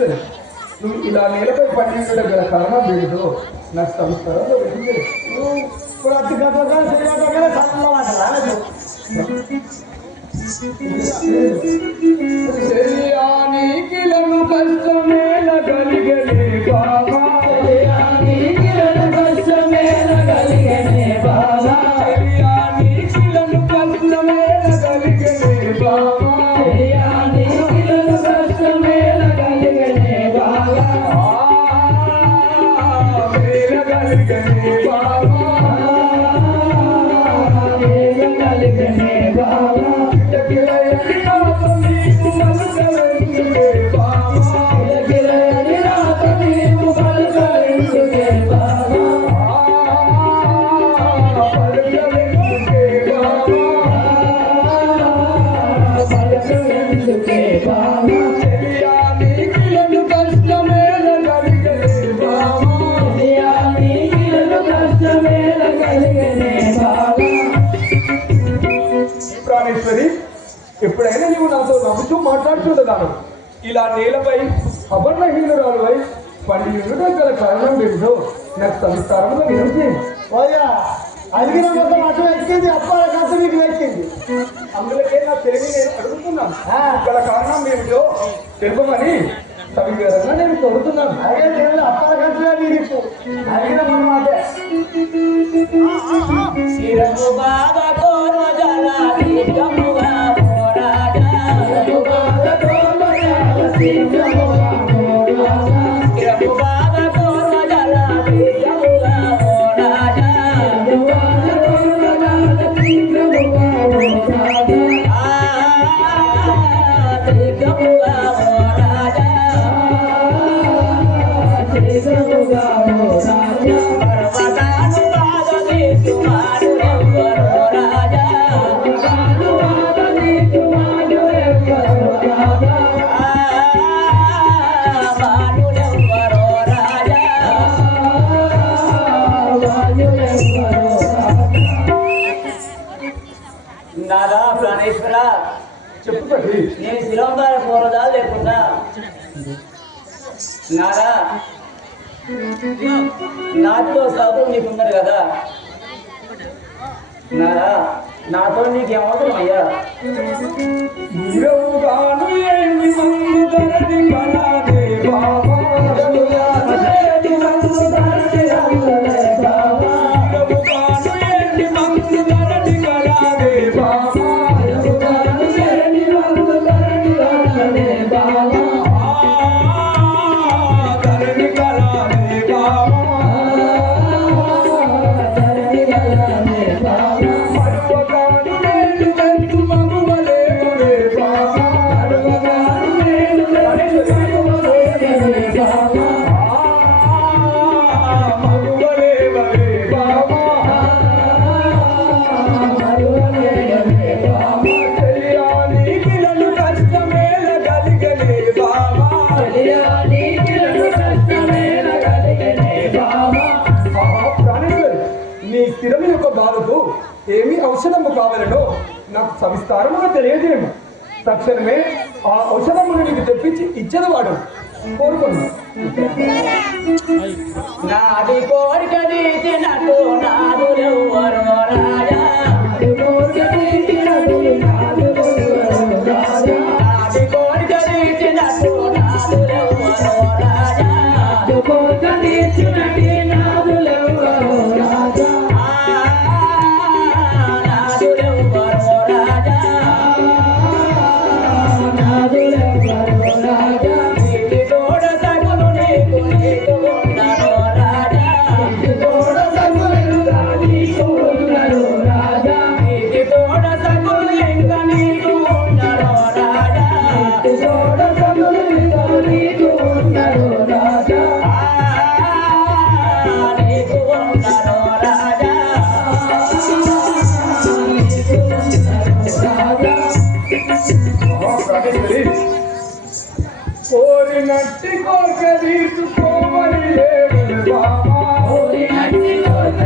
ప్రాణేశ్వరి నువ్వు ఇలా నేలపై పండించడం గల కారణం ఏమిటో నాకు సంస్కారంలో వెళ్ళింది ఇప్పుడు అతి గతగా కష్టమేల కలిగలే బాబా ప్రాణేశ్వరి ఎప్పుడైనా నీవు నాతో నవ్వుతూ మాట్లాడుతుండగాను ఇలా నేలపై అవర్ణహీనురాలువై పండి ఉండడం గల కారణం ఏమిటో నాకు సంస్కారంలో వినిపించి. పోయా అడిగిన మొత్తం అటు ఎక్కింది అప్పాల కాస్త నీకు ఎక్కింది అందులోకే నా తెలివి నేను అడుగుతున్నాను. గల కారణం ఏమిటో తెలుపమని సవివరంగా నేను కోరుతున్నాను. అదే తెలియదు అప్పాల కాస్త నీకు. అడిగిన మన మాటే నాదా నారా? నాతో సాధం నీకు ఉన్నారు కదా. నారా నాతో నీకు ఏమవుతాం అయ్యా నీరవుగాను మందు ధరణి కలాదే బాబా నీ స్థిరం యొక్క బాధకు ఏమి ఔషధము కావాలనో నాకు సవిస్తారముగా తెలియజేయము. తక్షణమే ఆ ఔషధమును నీకు తెప్పించి ఇచ్చేదవాడు. కోరుకున్నా నాది కోరిక తీసినట్టు నాదులెవ్వరు రాజా. ఆ, ప్రాణేశ్వరి, కోరినట్టి కోరిక తీర్చుకోమని లేవని బాబా కోరినట్టి కోరిక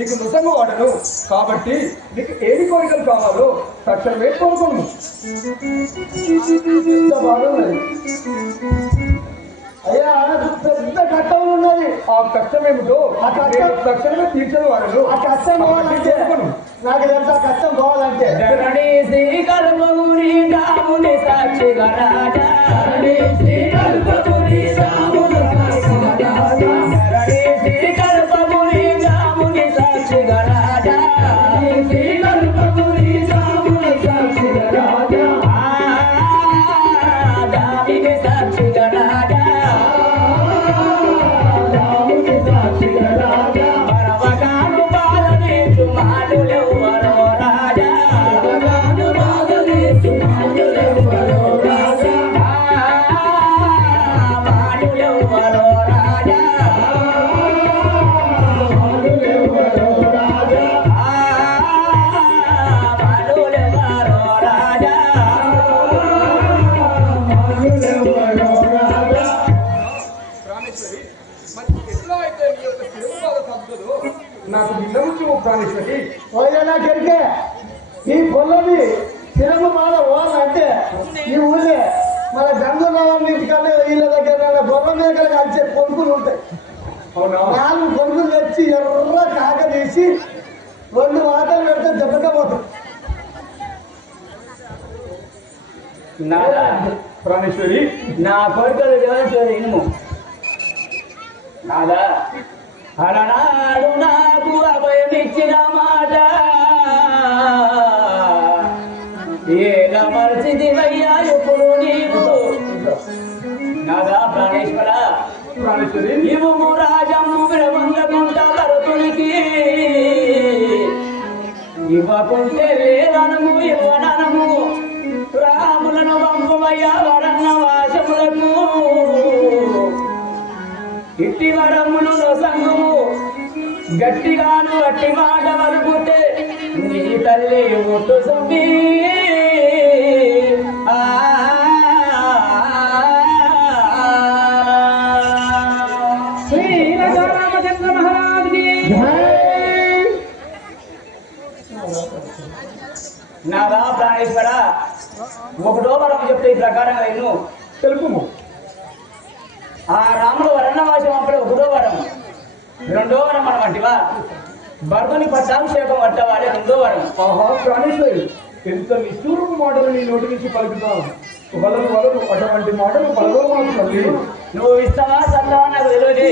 నీకు నుసంగు వాడను. కాబట్టి నీకు ఏమి కోరికలు కావాలో తక్షణమే కోరుకోను అయ్యా పెద్ద కట్టం ఉన్నది. ఆ కష్టం- నేను తక్షణమే తీర్చని వాడను. ఆ కష్టం పోవాలంటే నాకు తెలుసు ఆ కష్టం శ్రీ కల్పగురి రాముని సాక్షిగా రాజా. విన్నవచ్చు ప్రాణేశ్వరి పోయినా నాకు ఎరికే ఈ పొల్లది తిరుగు మాల పోవాలంటే ఈ ఊళ్ళే మన ఇంటికన్నా వీళ్ళ దగ్గర గొర్రె మేకలు కలిసే కొడుకులు ఉంటాయి. నాలుగు కొడుకులు తెచ్చి ఎర్ర కాక తీసి రెండు మాటలు పెడితే దెబ్బకపోతాయి నాదా ప్రాణేశ్వరి నా కోరికలు జయించేది ఇనుము. నాదా? అలనాడు నాకు అభయమిచ్చిన మాట. ఏల మరిచిదివయ్యా ఇప్పుడు నీవు నాదా ప్రాణేశ్వర? ఇవుము రాజమ్ము విడవంగకుంట భరతునికి ఇవ్వకుంటే లేదనము ఇవ్వననము. రాములను పంపమయ్యా వరన్న వాసములకు. ఇట్టి వరమును నొసంగుము గట్టిగాను అట్టి మాట వలుపుతే నీ తల్లి ముట్టు సుమ్మి మహారాజుకి నాదా ప్రాణేశ్వర ఒకటో చెప్తే ఈ ప్రకారంగా నేను తెలుపుము ఆ రాముడు వరణవాసం అప్పుడే ఒకటో వరం రెండో వరం మనం అంటివా భర్తని పట్టాభిషేకం పట్టవాడే రెండో వరం. ఆహా ప్రాణేశ్వరి ఎంత నిష్ఠూరపు మాటలు నీ నోటి నుంచి పలుకుతాను వలలు వలలు అటువంటి మాటలు పలదో మాకు తల్లి. నువ్వు ఇస్తావా సత్తావా నాకు తెలియదు.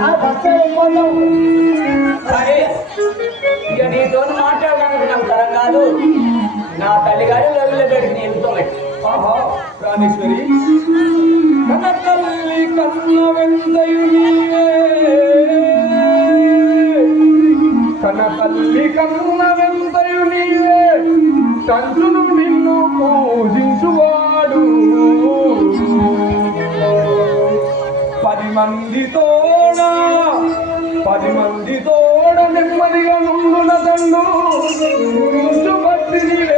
ఆ ఒప్పందం ఇక నీతో మాట్లాడడానికి నాకు తరం కాదు. నా తల్లిగారి లొల్లి పెట్టి నీతో ఆహా ప్రాణేశ్వరి తల్లి కన్న వెందయు నీవే కన తల్లి కన్న వెంతయు నీవే తండ్రులు నిన్ను పూజించువాడు. పది మంది తోడ పది మంది తోడ నెమ్మదిగా నుండున తండ్రు పట్టిని నీవే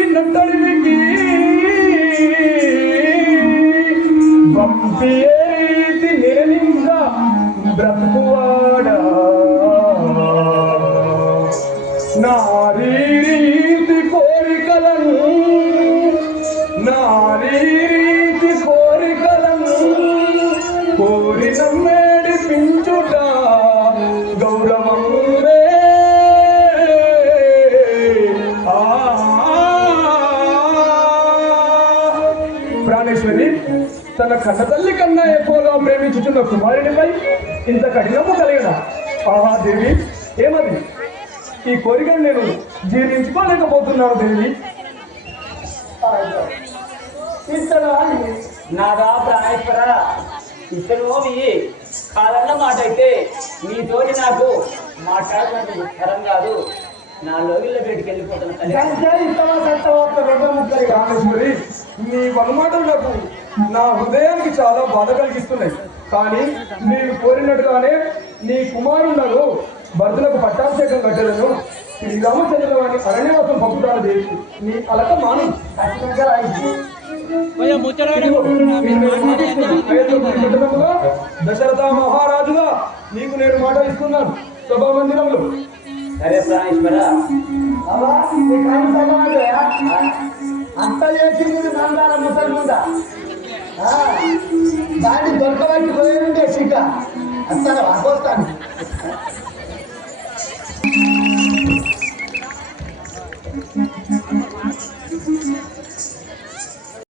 శ్రీరామచంద్రుడి నట్టడికి పంపి బ్రతుకువాడా? నారీ రీతి కోరికలను నారీ రీతి కోరికలను తన కన్న ఎక్కువగా ప్రేమించుతున్న కుమారునిపై ఇంత కఠినము కలిగిన ఆహా దేవి ఏమది? ఈ కోరికను నేను జీర్ణించుకోలేకపోతున్నాను దేవి. ఇస్తాను నాదా ప్రాణేశ్వర ఇతను కాదన్న మాట అయితే నీతోని నాకు మాట్లాడడానికి తరం కాదు. నా లోగిళ్ళ బయటికి రామేశ్వరి నీ వనమాటలు నాకు నా హృదయానికి చాలా బాధ కలిగిస్తున్నాయి. కానీ నేను కోరినట్టుగానే నీ కుమారులకు భర్తలకు పట్టాభిషేకం కట్టలను శ్రీరామచంద్ర వారి అరణ్యవాసం పంపుతాను దేవి నీ అలక మాను. దశరథ మహారాజుగా నీకు నేను మాట ఇస్తున్నాను. సభా మందిరంలో సరే ప్రాణేశ్వర. అంత చేసింది నందాల ముసలి ముంద? దాన్ని దొరకబట్టి పోయి ఉండే శిఖ అంతా వాకొస్తాను